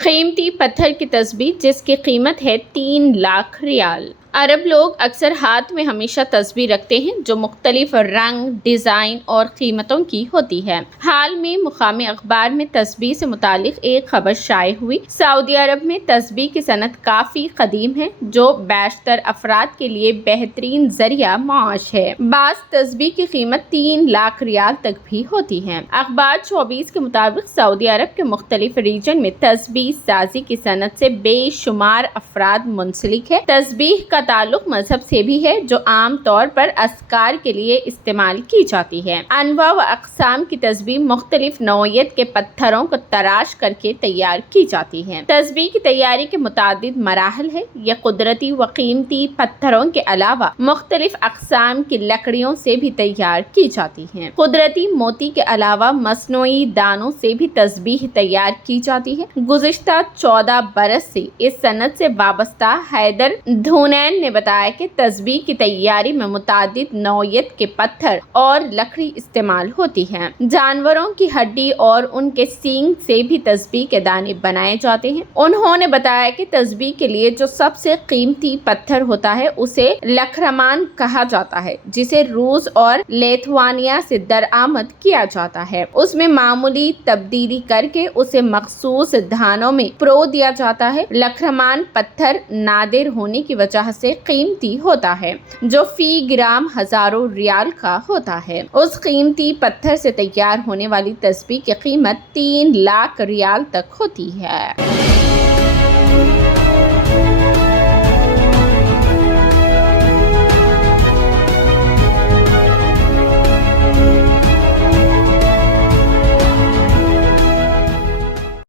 قیمتی پتھر کی تسبیح جس کی قیمت ہے 3 لاکھ ریال۔ عرب لوگ اکثر ہاتھ میں ہمیشہ تسبیح رکھتے ہیں جو مختلف رنگ، ڈیزائن اور قیمتوں کی ہوتی ہے۔ حال میں مقامی اخبار میں تسبیح سے متعلق ایک خبر شائع ہوئی۔ سعودی عرب میں تسبیح کی صنعت کافی قدیم ہے جو بیشتر افراد کے لیے بہترین ذریعہ معاش ہے۔ بعض تسبیح کی قیمت 3 لاکھ ریال تک بھی ہوتی ہے۔ اخبار 24 کے مطابق سعودی عرب کے مختلف ریجن میں تسبیح سازی کی صنعت سے بے شمار افراد منسلک ہے۔ تسبیح کا تعلق مذہب سے بھی ہے جو عام طور پر اذکار کے لیے استعمال کی جاتی ہے۔ انواع و اقسام کی تسبیح مختلف نوعیت کے پتھروں کو تراش کر کے تیار کی جاتی ہے۔ تسبیح کی تیاری کے متعدد مراحل ہیں۔ یہ قدرتی و قیمتی پتھروں کے علاوہ مختلف اقسام کی لکڑیوں سے بھی تیار کی جاتی ہیں۔ قدرتی موتی کے علاوہ مصنوعی دانوں سے بھی تسبیح تیار کی جاتی ہے۔ گزشتہ 14 برس سے اس صنعت سے وابستہ حیدر دھونین نے بتایا کہ تسبیح کی تیاری میں متعدد نوعیت کے پتھر اور لکڑی استعمال ہوتی ہے۔ جانوروں کی ہڈی اور ان کے سینگ سے بھی تسبیح کے دانے بنائے جاتے ہیں۔ انہوں نے بتایا کہ تسبیح کے لیے جو سب سے قیمتی پتھر ہوتا ہے اسے لکھرمان کہا جاتا ہے جسے روس اور لیتھوانیا سے درآمد کیا جاتا ہے۔ اس میں معمولی تبدیلی کر کے اسے مخصوص دھانوں میں پرو دیا جاتا ہے۔ لکھرمان پتھر نادر ہونے کی وجہ سے قیمتی ہوتا ہے جو فی گرام ہزاروں ریال کا ہوتا ہے۔ اس قیمتی پتھر سے تیار ہونے والی تسبیح کی قیمت 3 لاکھ ریال تک ہوتی ہے۔